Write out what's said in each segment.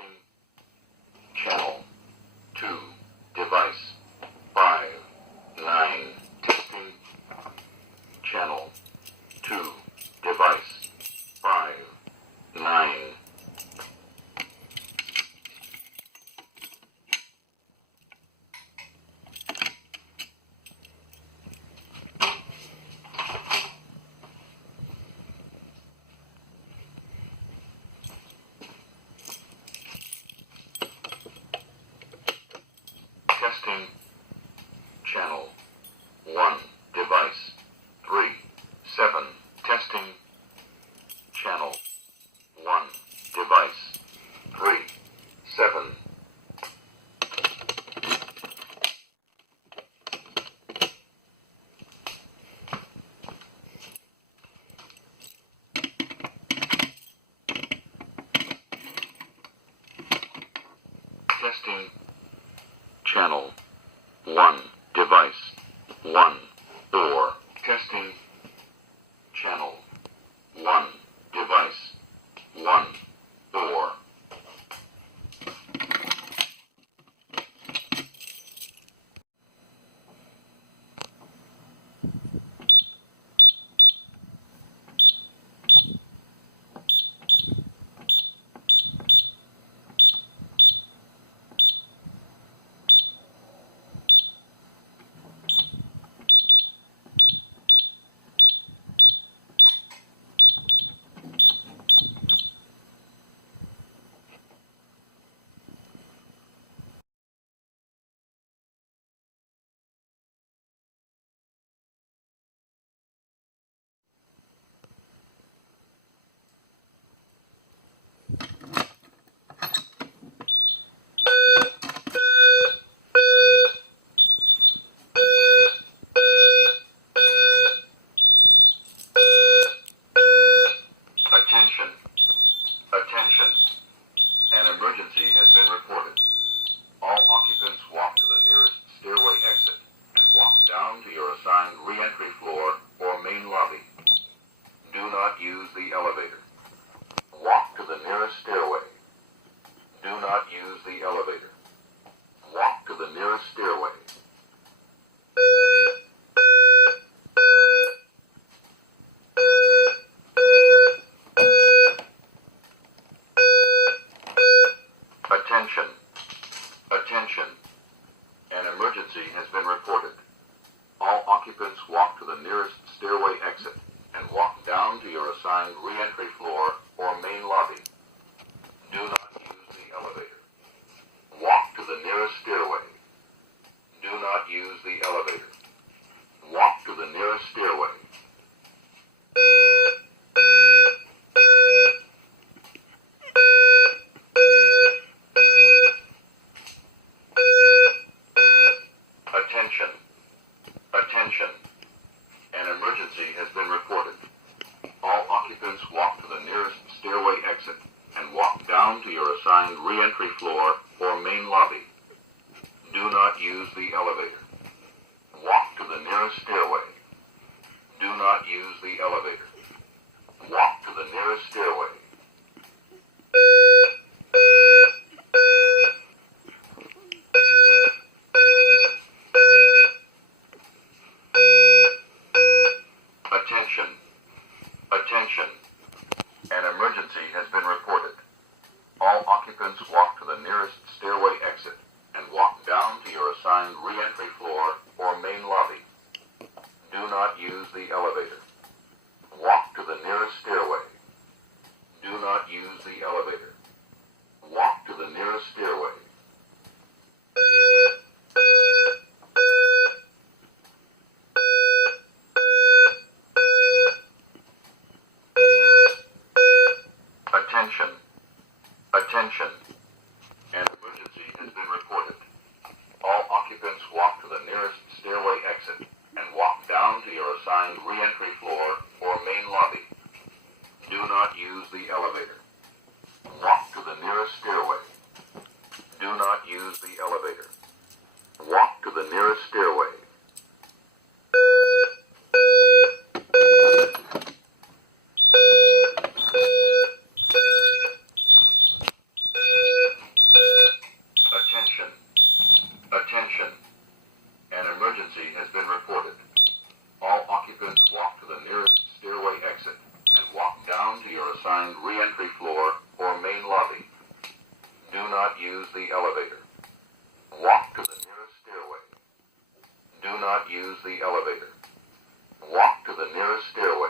Testing. Channel 2. Device 5. 9. Testing. Channel 2. Device 5. 9. Testing. Channel 1. Device 3. 7. Testing. Channel 1. Device 3. 7. Testing. Channel 1. Device 1. Or testing. Channel 1. Device 1. Or attention. Attention. An emergency has been reported. All occupants walk to the nearest stairway exit and walk down to your assigned re-entry floor or main lobby. Do not use the elevator. Walk to the nearest stairway. Do not use the elevator. Walk to the nearest stairway. Attention. Attention. An emergency has been reported. All occupants walk to the nearest stairway exit and walk down to your assigned re-entry floor or main lobby. Do not use the elevator. Walk to the nearest stairway. Do not use the elevator. Walk to the nearest stairway. Attention. Attention. An emergency has been reported. All occupants walk to the nearest stairway exit and walk down to your assigned re-entry floor or main lobby. Do not use the elevator. Walk to the nearest stairway. Do not use the elevator. Walk to the nearest stairway. Attention. Attention. An emergency has been reported. All occupants walk to the nearest stairway exit and walk down to your assigned re-entry floor or main lobby. Do not use the elevator. Walk to your assigned re-entry floor or main lobby. Do not use the elevator. Walk to the nearest stairway. Do not use the elevator. Walk to the nearest stairway.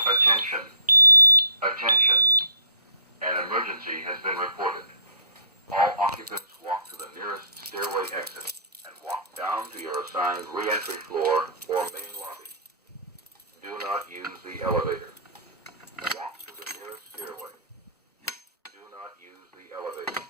Attention. Attention. An emergency has been reported. All occupants walk to the nearest stairway exit and walk down to your assigned re-entry floor or main lobby. Do not use the elevator. Walk to the nearest stairway. Do not use the elevator.